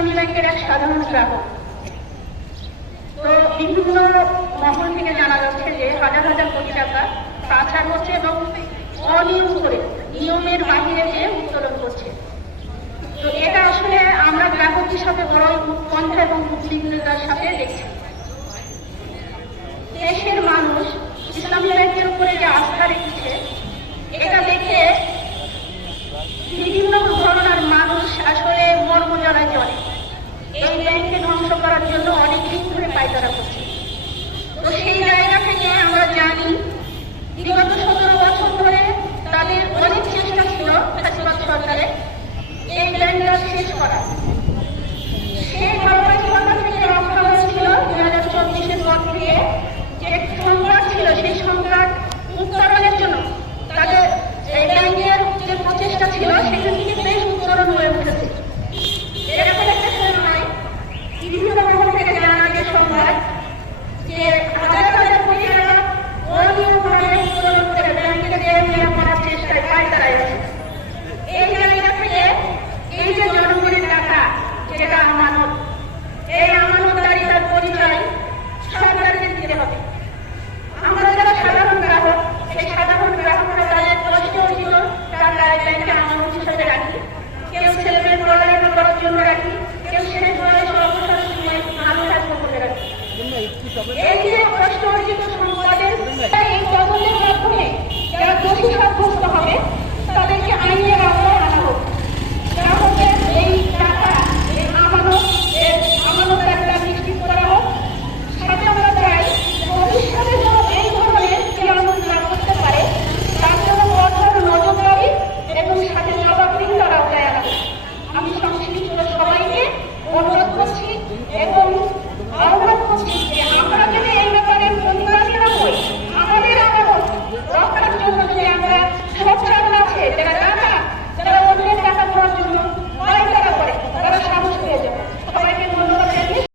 ইসলামী ব্যাংকের এক সাধারণ গ্রাহক। তো বিভিন্ন মহল থেকে জানা যাচ্ছে যে হাজার হাজার কোটি টাকা পাচার হচ্ছে এবং অনিয়ম করে নিয়মের বাহিরে যে উত্তোলন করছে। তো এটা আসলে আমরা গ্রাহক হিসাবে বড় উৎকণ্ঠা এবং উদ্বিগ্নতার সাথে দেখছি। দেশের মানুষ ইসলামী ব্যাংকের উপরে যে আস্থা রেখেছে, এটা দেখে বিভিন্ন ধরনের মানুষ আসলে মর্মজ্বালায় চলে। এই ব্যাংককে ধ্বংস করার জন্য অনেক দিন ধরে পায়তারা করছে। তো সেই জায়গা থেকে আমরা জানি বিগত 17 বছর ধরে তাদের অনেক চেষ্টা ছিল ফ্যাসিবাদ সরকারের এই ব্যাংকটা শেষ করা। সেই ধারাবাহিকতা থেকে রক্ষা হয়েছিল 2024-এর পর থেকে যে সংকট ছিল, সেই সংকট উত্তরণের জন্য তাদের এই ব্যাংকের যে প্রচেষ্টা ছিল সেখান থেকে বেশ উত্তরণ হয়ে উঠেছে। এরকম একটা সময় বিভিন্ন মহল থেকে জানা যে সংবাদ যে হাজার হাজার কোটি টাকা অনিয়মভাবে উত্তোলন করে ব্যাংকে দেওয়া করার চেষ্টায় পায়তারাই আছে। এই জায়গা থেকে এই যে জনগণের টাকা, যেটা আমানত, এই আমানতদারিতার পরিচয় সরকারকে দিতে হবে। আমরা যারা সাধারণ গ্রাহক, সেই সাধারণ গ্রাহকরা তাদের কষ্ট অর্জিত টাকা ব্যাংকে আমানত হিসাবে রাখি। কেউ ছেলেমেয়ে পড়ালেখা করার জন্য রাখি, কেউ শেষ বয়সে অবসরের সময় ভালো থাকবো বলে রাখি। এই যে